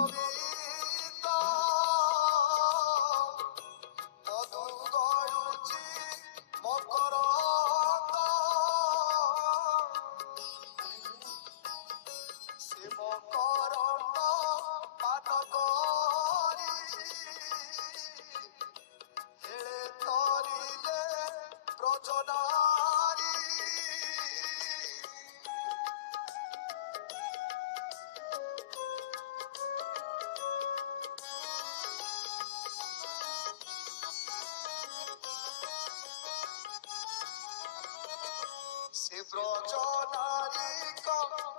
গোবিন্দ মধু গড়ুচি মকরন্দ সে মকরন্দ পান করি হেড়ে তরিলে ব্রজনারী সে ব্রজনারী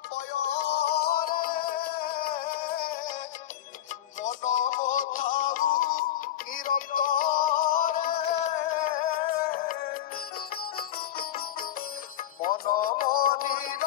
কয়রে মন মথাউ নিরন্তরে মন মনির